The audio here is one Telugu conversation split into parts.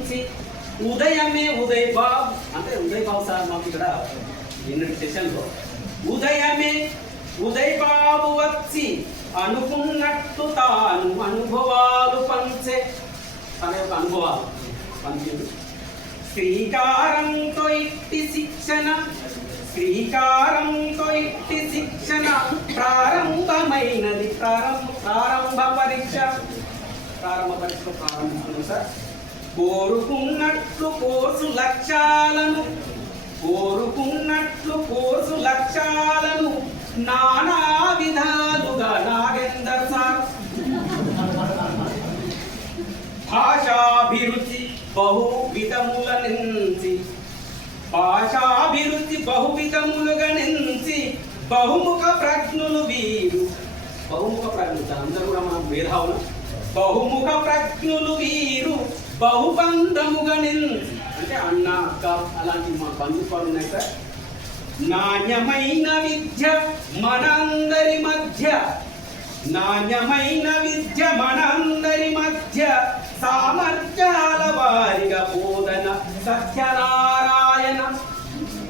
నుంచి ఉదయమే ఉదయ్ బాబు అంటే ఉదయ్ బాబు సార్ మాకు ఇక్కడ నిన్నటి సెషన్లో ఉదయమే ఉదయ్ బాబు వచ్చి అనుకున్నట్టు తాను అనుభవాలు పంచే తన యొక్క అనుభవాలు పంచింది శ్రీకారంతో ఇట్టి శిక్షణ శ్రీకారంతో ఇట్టి శిక్షణ ప్రారంభమైనది ప్రారంభ ప్రారంభ పరీక్ష. ప్రారంభ పరీక్ష ప్రారంభిస్తున్నాం సార్. కోరుకున్నట్లు కోర్సు లక్ష్యాలను కోరుకున్నట్లు కోర్సు లక్ష్యాలను నానా విధాలుగా నాగేందర్ సార్. భాషాభిరుచి బహువిధముల నుంచి భాషాభిరుచి బహువిధములుగా నుంచి బహుముఖ ప్రజ్ఞులు వీరు. బహుముఖ ప్రజ్ఞులు అందరూ కూడా మనం మేధావులు. బహుముఖ ప్రజ్ఞులు వీరు. బహుబంధముగా నుంచి అంటే అన్న అక్క అలాంటి మా బంధుత్వాలు ఉన్నాయి సార్. నాణ్యమైన విద్య మనందరి మధ్య. నాణ్యమైన విద్య మనందరి మధ్య. సామర్థ్యాల వారిగా బోధన సత్యనారాయణ.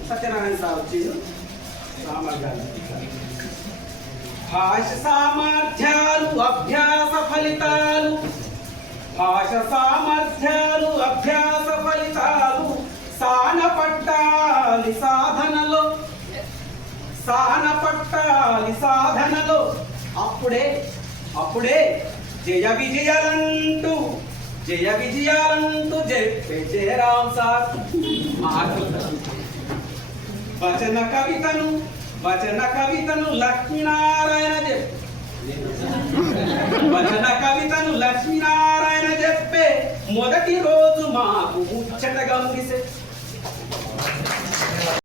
సత్యనారాయణ సార్ వచ్చింది సామర్థ్యాలు భాష సామర్థ్యాలు అభ్యాస ఫలితాలు. భాష సామర్థ్యాలు అభ్యాస ఫలితాలు సానపట్టాలి సాధనలో. సానపట్టాలి సాధనలో. అప్పుడే అప్పుడే జయ విజయాలంటూ జయ విజయాలంటూ చెప్పే జయరాం సార్. వచన కవితను వచన కవితను లక్ష్మీనారాయణ చెప్పు. వచన కవితను లక్ష్మీనారాయణ మొదటి రోజు మాకు ముచ్చటగా ముగిసే.